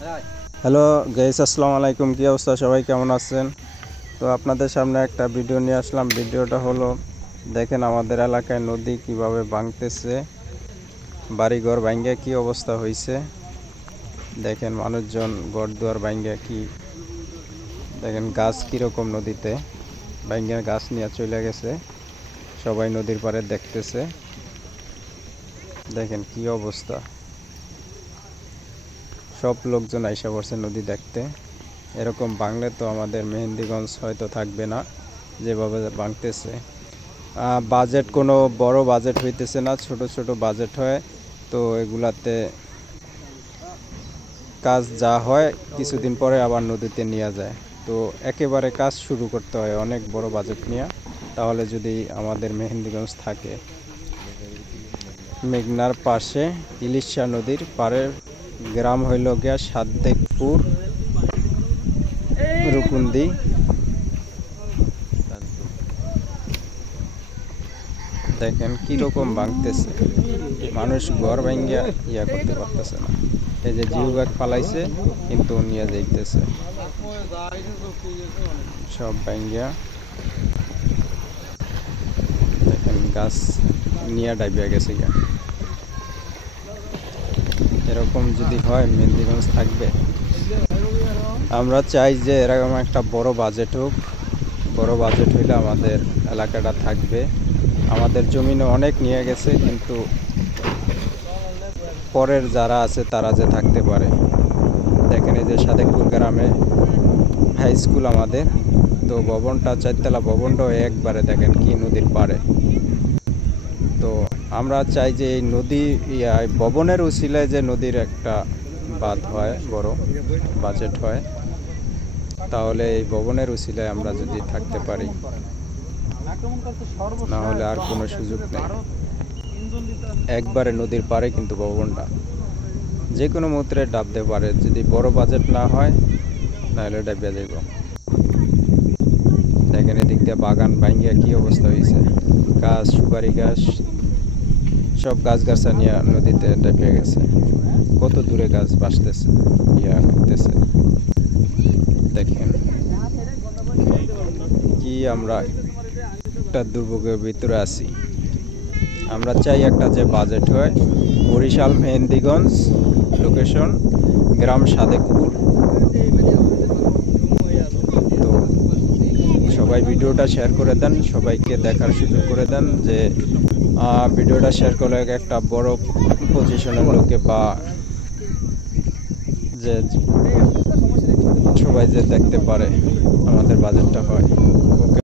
Hello guys, আসসালামু আলাইকুম। কি অবস্থা, সবাই কেমন আছেন? তো আপনাদের সামনে একটা ভিডিও নিয়ে আসলাম। ভিডিওটা হলো, দেখেন আমাদের এলাকায় নদী কিভাবে ভাঙতেছে, বাড়িঘর ভাঙ্গা কি অবস্থা হয়েছে। দেখেন মানুষজন ঘর দুয়ার ভাঙ্গা কি, দেখেন গাছ কীরকম নদীতে ভাঙ্গা গাছ নিয়ে চলে গেছে। সবাই নদীর পাড়ে দেখতেছে, দেখেন কি অবস্থা। সব লোকজন আইসা পড়ছে নদী দেখতে। এরকম বাংলে তো আমাদের মেহেন্দিগঞ্জ হয়তো থাকবে না, যেভাবে ভাঙতেছে। বাজেট কোনো বড় বাজেট হইতেছে না, ছোট ছোট বাজেট হয়। তো এগুলাতে কাজ যা হয় কিছুদিন পরে আবার নদীতে নিয়ে যায়। তো একেবারে কাজ শুরু করতে হয় অনেক বড় বাজেট নিয়ে, তাহলে যদি আমাদের মেহেন্দিগঞ্জ থাকে। মেঘনার পাশে ইলিশা নদীর পাড়ের গ্রাম হইল গিয়া সাদেকপুর রুকুন্দি। দেখেন কিরকম ভাঙতেছে, মানুষ ঘর ভাঙ্গিয়া ইয়া করতে পারতেছে না। এই যে জিও ব্যাগ পালাইছে কিন্তু নিয়ে যাইতেছে সব ভাঙ্গিয়া। দেখেন গাছ নিয়ে ডাইবিয়া গেছে গিয়া। এরকম যদি হয় মেহেন্দিগঞ্জ থাকবে? আমরা চাই যে এরকম একটা বড় বাজেট হোক। বড় বাজেট হইলে আমাদের এলাকাটা থাকবে। আমাদের জমিনে অনেক নিয়ে গেছে, কিন্তু পরের যারা আছে তারা যে থাকতে পারে। দেখেন এই যে সাদেকপুর গ্রামে হাই স্কুল আমাদের, তো ভবনটা চারতলা ভবনটাও একবারে দেখেন কি নদীর পাড়ে। তো আমরা চাই যে এই নদী ভবনের উছিলায় যে নদীর একটা বাঁধ হয়, বড় বাজেট হয়, তাহলে এই ভবনের উছিলায় আমরা যদি থাকতে পারি, না হলে আর কোনো সুযোগ নেই। একবারে নদীর পাড়ে কিন্তু ভবনটা যে কোনো মুহূর্তে ডাবতে পারে, যদি বড় বাজেট না হয় তাহলে ডাবিয়া যাইব। দেখেন এদিক দিয়ে বাগান ভাঙ্গিয়া কি অবস্থা হয়েছে, গাছ সুপারি গাছ সব গাছ গাছা নিয়ে নদীতে ডাবিয়া গেছে। কত দূরে গাছ বাসতেছে, ইয়া করতেছে। দেখেন কি আমরা একটা দুর্ভোগের ভিতরে আছি। আমরা চাই একটা যে বাজেট হয়, বরিশাল মেহেন্দিগঞ্জ লোকেশন, গ্রাম সাদেকপুর। তো সবাই ভিডিওটা শেয়ার করে দেন, সবাইকে দেখার সুযোগ করে দেন, যে ভিডিওটা শেয়ার করলে একটা বড় পজিশনের লোকে বা যে সবাই যে দেখতে পারে আমাদের বাজেটটা হয়।